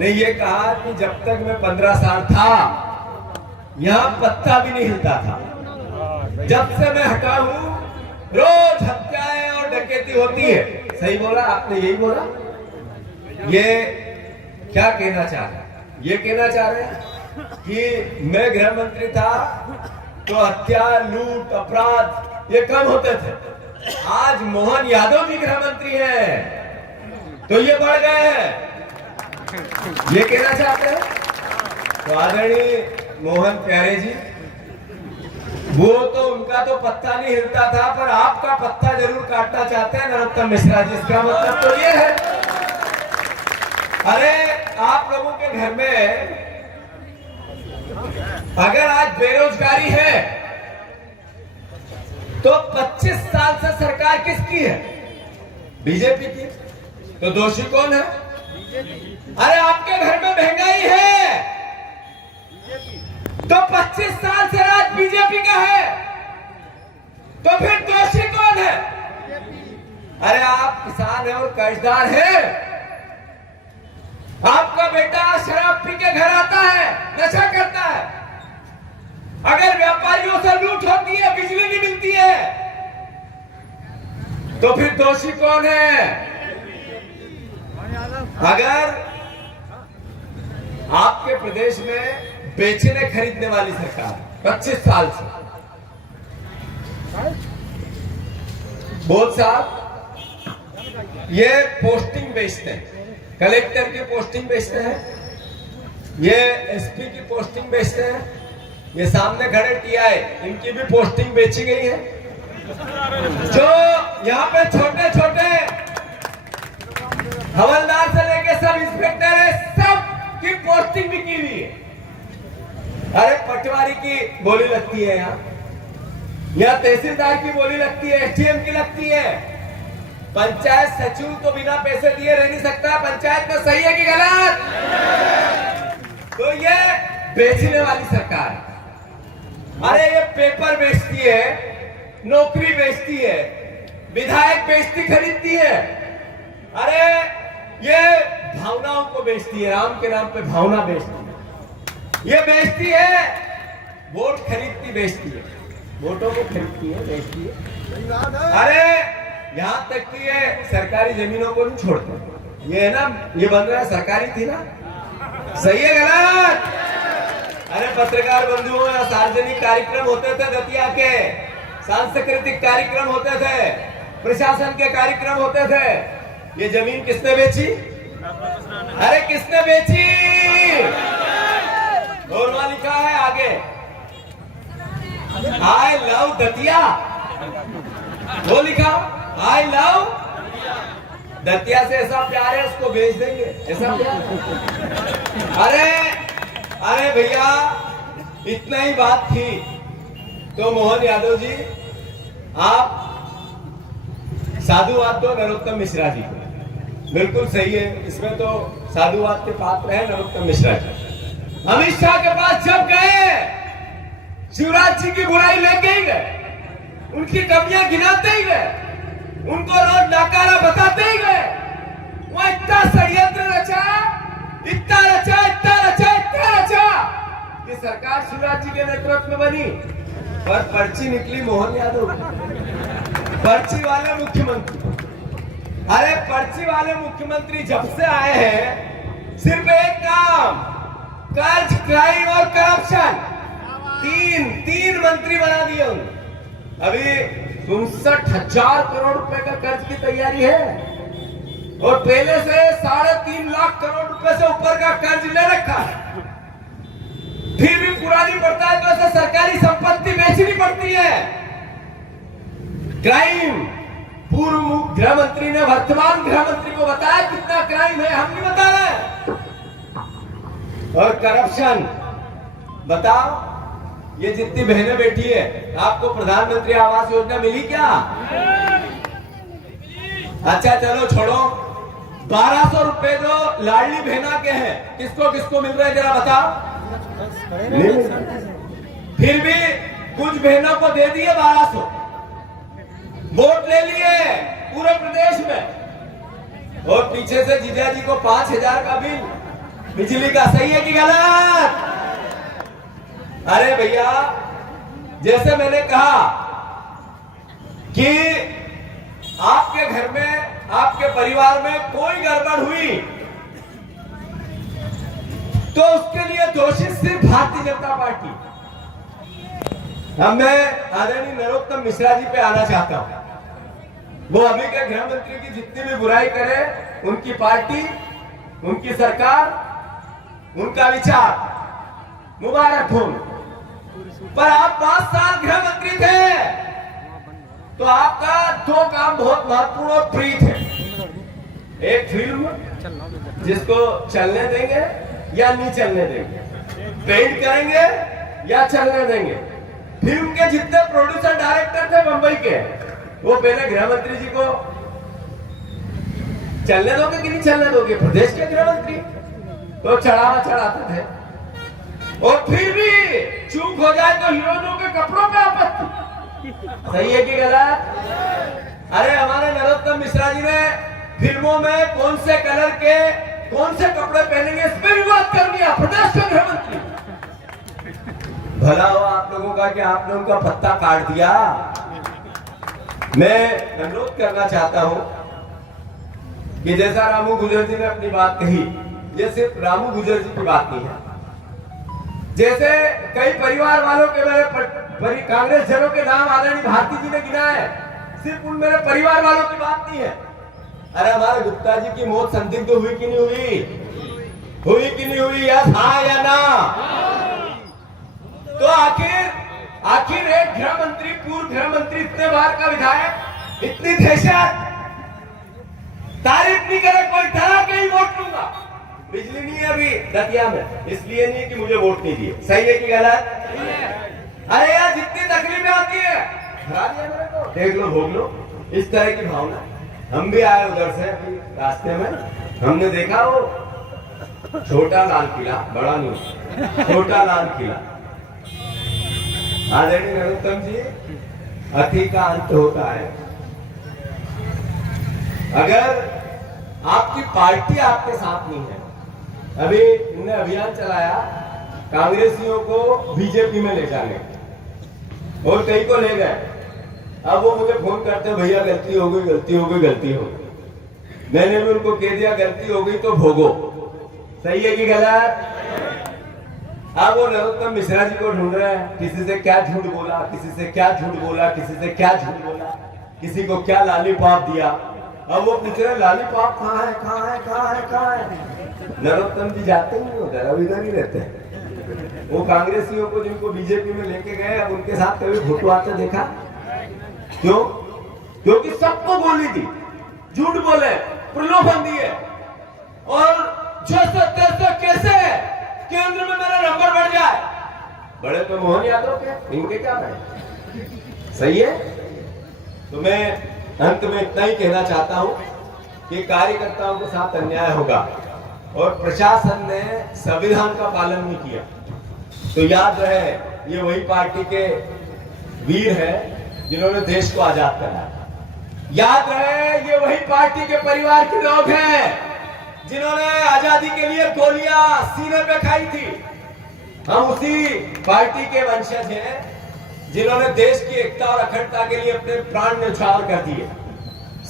ने ये कहा कि जब तक मैं 15 साल था यहाँ पत्ता भी नहीं हिलता था, जब से मैं हटा हूँ रोज हत्याएं और डकैती होती है। सही बोला आपने, यही बोला। ये क्या कहना चाह रहे हैं? ये कहना चाह रहे हैं कि मैं गृह मंत्री था तो हत्या, लूट, अपराध ये कम होते थे। आज मोहन यादव भी गृह मंत्री हैं तो ये बढ़ गए हैं, ये कहना चाहते हैं। तो आदरणीय मोहन प्यारे जी, वो तो उनका तो पत्ता नहीं हिलता था, पर आपका पत्ता जरूर काटना चाहते हैं नरोत्तम मिश्रा जी। इसका मतलब तो ये है, अरे आप लोगों के घर में अगर आज बेरोजगारी है तो 25 साल से सरकार किसकी है? बीजेपी की। तो दोषी कौन है? अरे आपके घर में महंगाई है तो 25 साल से राज बीजेपी का है, तो फिर दोषी कौन है? अरे आप किसान हैं और कर्जदार हैं। आपका बेटा शराब पी के घर आता है, नशा करता है। अगर व्यापारियों से लूट होती है, बिजली नहीं मिलती है, तो फिर दोषी कौन है? अगर आपके प्रदेश में बेचने खरीदने वाली सरकार 25 साल से, बहुत साहब ये पोस्टिंग बेचते हैं, कलेक्टर की पोस्टिंग बेचते हैं, ये एसपी की पोस्टिंग बेचते हैं, ये सामने खड़े टीआई इनकी भी पोस्टिंग बेची गई है। जो यहाँ पे छोटे छोटे हवलदार से लेके सब इंस्पेक्टर है, सब की पोस्टिंग भी की हुई है। अरे पटवारी की बोली लगती है यहाँ तहसीलदार की बोली लगती है, एसडीएम की लगती है। पंचायत सचिव तो बिना पैसे दिए रह नहीं सकता। पंचायत में सही है कि गलत? तो ये बेचने वाली सरकार। अरे ये पेपर बेचती है, नौकरी बेचती है, विधायक बेचती खरीदती है। अरे ये भावनाओं को बेचती है, राम के नाम पे भावना बेचती है, ये बेचती है। वोट खरीदती बेचती है, वोटों को खरीदती है बेचती है। अरे यहाँ तक कि ये सरकारी जमीनों को नहीं छोड़ते। ये है ना, ये बन रहा है सरकारी थी ना, सही है गलत? अरे पत्रकार बंधुओं, सार्वजनिक कार्यक्रम होते थे दतिया के, सांस्कृतिक कार्यक्रम होते थे, प्रशासन के कार्यक्रम होते थे। ये जमीन किसने बेची? अरे किसने बेची? और वहां लिखा है आगे, आई लव दतिया, वो लिखा आई लव दतिया से ऐसा प्यार है उसको बेच देंगे, ऐसा प्यार। अरे भैया इतना ही बात थी तो मोहन यादव जी आप साधुवाद दो नरोत्तम मिश्रा जी को, बिल्कुल सही है। इसमें तो साधुवाद के पात्र है नरोत्तम मिश्रा जी। अमित शाह के पास जब गए, शिवराज जी की बुराई लेके ही गए, उनकी कमियां गिनाते ही गए, उनको रोज नाकारा बताते ही गए। वो इतना षड्यंत्र रचा, इतना रचा, इतना रचा, इतना रचा कि सरकार शिवराज जी के नेतृत्व में बनी, पर पर्ची निकली मोहन यादव, पर्ची वाले मुख्यमंत्री। अरे पर्ची वाले मुख्यमंत्री जब से आए हैं, सिर्फ एक काम, कर्ज, क्राइम और करप्शन, तीन मंत्री बना दिए उन्होंने। अभी 59,000 करोड़ रुपए का कर्ज की तैयारी है और पहले से 3.5 लाख करोड़ रुपए से ऊपर का कर्ज ले रखा है। फिर भी पूरा नहीं पड़ता है तो ऐसे सरकारी संपत्ति बेचनी पड़ती है। क्राइम, पूर्व गृह मंत्री ने वर्तमान गृह मंत्री को बताया कितना क्राइम है, हम नहीं बता रहे। और करप्शन, बताओ ये जितनी बहनें बैठी है, आपको प्रधानमंत्री आवास योजना मिली क्या? अच्छा चलो छोड़ो, 1200 रुपए जो लाडली बहना के हैं, किसको किसको मिल रहा है जरा बताओ। फिर भी कुछ बहनों को दे दिए 1200, वोट ले लिए पूरे प्रदेश में, और पीछे से जीजा जी को 5000 का बिल बिजली का सही है कि गलत? अरे भैया, जैसे मैंने कहा कि आपके घर में, आपके परिवार में कोई गड़बड़ हुई तो उसके लिए दोषी सिर्फ भारतीय जनता पार्टी। अब मैं आदरणीय नरोत्तम मिश्रा जी पे आना चाहता हूं। वो अभी के गृह मंत्री की जितनी भी बुराई करे, उनकी पार्टी, उनकी सरकार, उनका विचार मुबारक हो। पर आप 5 साल गृह मंत्री थे तो आपका 2 काम बहुत महत्वपूर्ण और प्रिय थे। एक फिल्म जिसको चलने देंगे या नहीं चलने देंगे, पेंट करेंगे या चलने देंगे। फिल्म के जितने प्रोड्यूसर डायरेक्टर थे मुंबई के, वो पहले गृह मंत्री जी को चलने दोगे कि नहीं चलने दोगे, प्रदेश के गृह मंत्री तो चढ़ावा चढ़ाते थे। और फिर भी चूक हो जाए तो हीरोइनों के कपड़ों पे आपत्ति। सही है कि गलत? अरे हमारे नरोत्तम मिश्रा जी ने फिल्मों में कौन से कलर के कौन से कपड़े पहनेंगे इस पर विवाद कर दिया, प्रदेश के गृह मंत्री। भला हुआ आप लोगों का कि आपने उनका पत्ता काट दिया। मैं अनुरोध करना चाहता हूं कि जैसा रामू गुजर जी ने अपनी बात कही, ये सिर्फ रामू गुजर जी की बात नहीं है। जैसे कई परिवार वालों के, मेरे कांग्रेस जनों के नाम आदरणीय भारती जी ने गिना है, सिर्फ उन मेरे परिवार वालों की बात नहीं है। अरे हमारे गुप्ता जी की मौत संदिग्ध हुई कि नहीं हुई? हुई कि नहीं हुई? यस, हाँ या ना? तो आखिर एक गृह मंत्री, पूर्व गृह मंत्री, इतने बार का विधायक, इतनी दहशत, तारीफ नहीं करे, कोई डरा के ही वोट लूंगा। बिजली नहीं है अभी दतिया में, इसलिए नहीं कि मुझे वोट नहीं दिए। सही है कि गलत? अरे यार, जितनी तकलीफें आती है, हरा दिया मेरे को, देख लो, भोग लो, इस तरह की भावना। हम भी आए उधर से, अभी रास्ते में हमने देखा वो छोटा लाल किला, बड़ा नहीं, छोटा लाल किला। आदरणीय नरोत्तम जी, अति का अंत होता है। अगर आपकी पार्टी आपके साथ नहीं है, अभी इन्होंने अभियान चलाया कांग्रेसियों को बीजेपी में ले जाने, और कई को ले गए। अब वो मुझे फोन करते, भैया गलती हो गई, गलती हो गई, गलती हो गई। मैंने भी उनको कह दिया, गलती हो गई तो भोगो। सही है कि गलत? अब वो नरोत्तम मिश्रा जी को ढूंढ रहे हैं, किसी से क्या झूठ बोला, किसी से क्या झूठ बोला, किसी से क्या झूठ बोला, किसी को क्या लालीपॉप दिया। अब वो पूछ रहे, लालीपॉप कहाँ है, कहाँ है, कहाँ है, कहाँ है? नरोत्तम जी जाते ही नहीं उधर, अब इधर ही रहते हैं। वो कांग्रेसियों को जिनको बीजेपी में लेके गए, अब उनके साथ कभी फोटो आते देखा? क्यों? क्योंकि सबको गोली दी, झूठ बोले, प्रलोभन दिए, और जैसे तैसे कैसे केंद्र में मेरा नंबर बढ़ जाए। बड़े तो मोहन यादव के, इनके क्या है? सही है। तो मैं अंत में इतना ही कहना चाहता हूं कि कार्यकर्ताओं के साथ अन्याय होगा और प्रशासन ने संविधान का पालन नहीं किया तो याद रहे, ये वही पार्टी के वीर हैं जिन्होंने देश को आजाद कराया। याद रहे, ये वही पार्टी के परिवार के लोग हैं जिन्होंने आजादी के लिए गोलियां सीने पे खाई थी। हम उसी पार्टी के वंशज हैं जिन्होंने देश की एकता और अखंडता के लिए अपने प्राण न्यौछावर कर दिए।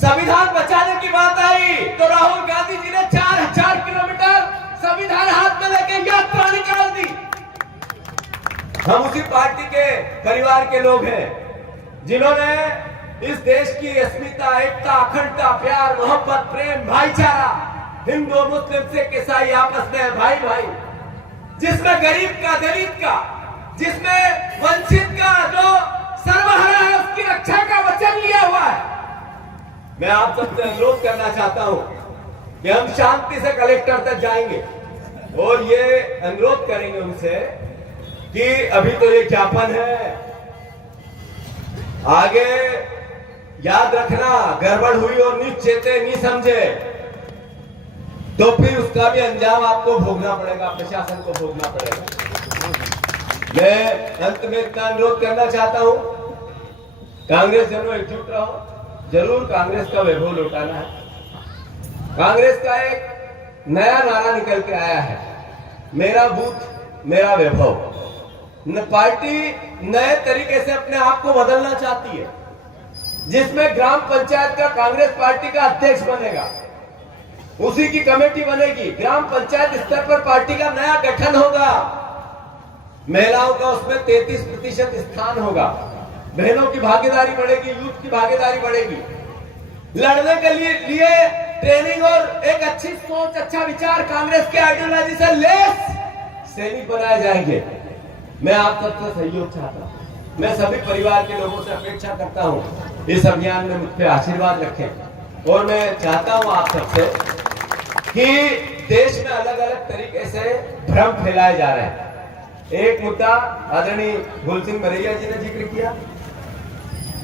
संविधान बचाने की बात आई तो राहुल गांधी जी ने 4000 किलोमीटर संविधान हाथ में लेके यात्रा निकाल दी। हम उसी पार्टी के परिवार के लोग हैं जिन्होंने इस देश की अस्मिता, एकता, अखंडता, प्यार, मोहब्बत, प्रेम, भाईचारा, हिंदू, मुस्लिम, सिख, ईसाई आपस में भाई भाई, जिसमें गरीब का, दलित का, जिसमें वंचित का, जो सर्वहारा है, उसकी रक्षा का वचन लिया हुआ है। मैं आप सबसे अनुरोध करना चाहता हूं कि हम शांति से कलेक्टर तक जाएंगे और ये अनुरोध करेंगे उनसे कि अभी तो ये ज्ञापन है, आगे याद रखना, गड़बड़ हुई और निश्चेते नहीं समझे तो फिर उसका भी अंजाम आपको भोगना पड़ेगा, प्रशासन को भोगना पड़ेगा। मैं अंत में इतना अनुरोध करना चाहता हूं, कांग्रेस जनों एकजुट रहो, जरूर कांग्रेस का वैभव लौटाना है। कांग्रेस का एक नया नारा निकल के आया है, मेरा बूथ मेरा वैभव। पार्टी नए तरीके से अपने आप को बदलना चाहती है, जिसमें ग्राम पंचायत का कांग्रेस पार्टी का अध्यक्ष बनेगा, उसी की कमेटी बनेगी। ग्राम पंचायत स्तर पर पार्टी का नया गठन होगा। महिलाओं का उसमें 33% स्थान होगा। बहनों की भागीदारी बढ़ेगी, यूथ की भागीदारी बढ़ेगी। लड़ने के लिए ट्रेनिंग और एक अच्छी सोच, अच्छा विचार, कांग्रेस के आइडियोलॉजी से लेस सैनिक बनाए जाएंगे। मैं आप सबसे सहयोग चाहता हूं। मैं सभी परिवार के लोगों से अपेक्षा करता हूं इस अभियान में मुझ पे आशीर्वाद रखें। और मैं चाहता हूं आप सबसे कि देश में अलग अलग तरीके से भ्रम फैलाए जा रहे हैं। एक मुद्दा आदरणीय फूल सिंह मरैया जी ने जिक्र किया,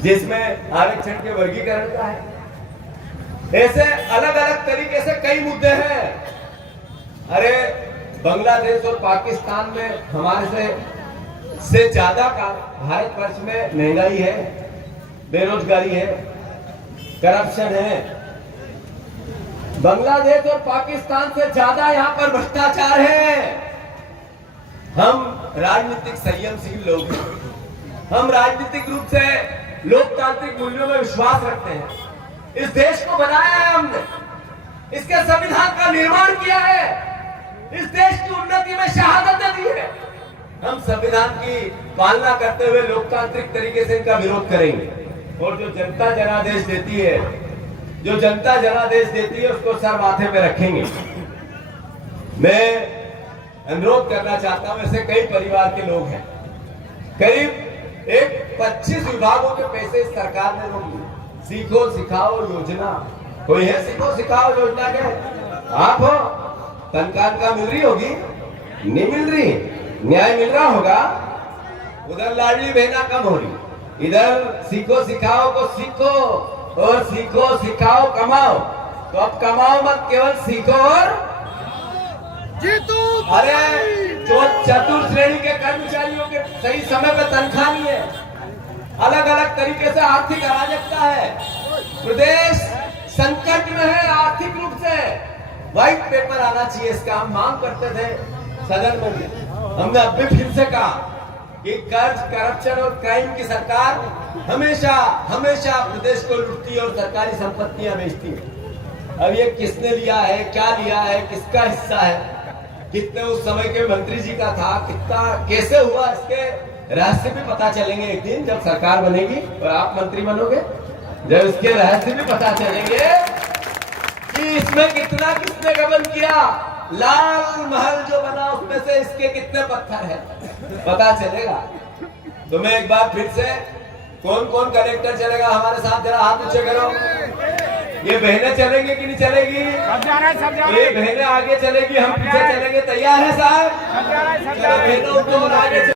जिसमें आरक्षण के वर्गीकरण का है। ऐसे अलग अलग तरीके से कई मुद्दे हैं। अरे बांग्लादेश और पाकिस्तान में हमारे से ज्यादा का भारतवर्ष में महंगाई है, बेरोजगारी है, करप्शन है। बांग्लादेश और पाकिस्तान से ज्यादा यहाँ पर भ्रष्टाचार है। हम राजनीतिक संयमशील लोग हैं। हम राजनीतिक रूप से लोकतांत्रिक मूल्यों में विश्वास रखते हैं। इस देश को बनाया है हमने, इसके संविधान का निर्माण किया है, इस देश की उन्नति में शहादतें दी है। हम संविधान की पालना करते हुए लोकतांत्रिक तरीके से इनका विरोध करेंगे। और जो जनता जनादेश देती है, जो जनता जनादेश देती है, उसको सर माथे पे रखेंगे। मैं अनुरोध करना चाहता हूं, ऐसे कई परिवार के लोग हैं, करीब 25 विभागों के पैसे इस सरकार ने रोक लिए। सीखो सिखाओ योजना, कोई है सीखो सिखाओ योजना के? आप हो? तनख्वाह मिल रही होगी? नहीं मिल रही। न्याय मिल रहा होगा? उधर लाडली बहना कम हो रही, इधर सीखो सिखाओ को सीखो और सीखो सिखाओ कमाओ। तो अब कमाओ मत, केवल सीखो और जीतो। अरे जो चतुर्थ श्रेणी के कर्मचारियों के सही समय पर तनख्वाह नहीं है, अलग अलग तरीके से आर्थिक अराजकता है, प्रदेश संकट में है आर्थिक रूप से। व्हाइट पेपर आना चाहिए, इसका हम मांग करते थे सदन में भी। हमने अब भी फिर से कहा कि कर्ज, करप्शन और क्राइम की सरकार हमेशा हमेशा प्रदेश को लूटती है और सरकारी संपत्तियां बेचती है। अब ये किसने लिया है, क्या लिया है, किसका हिस्सा है, कितने उस समय के मंत्री जी का था, कितना कैसे हुआ, इसके रहस्य भी पता चलेंगे एक दिन जब सरकार बनेगी और आप मंत्री बनोगे। जब इसके रहस्य भी पता चलेंगे कि इसमें कितना किसने गबन किया। लाल महल जो बना उसमें से इसके कितने पत्थर है, पता चलेगा। तो मैं एक बार फिर से, कौन कौन कलेक्टर चलेगा हमारे साथ, जरा हाथ ऊंचे करो। ये बहनें चलेंगी कि नहीं चलेगी? ये बहनें आगे चलेगी, हम पीछे चलेंगे। तैयार है साहब? बहनों तो आगे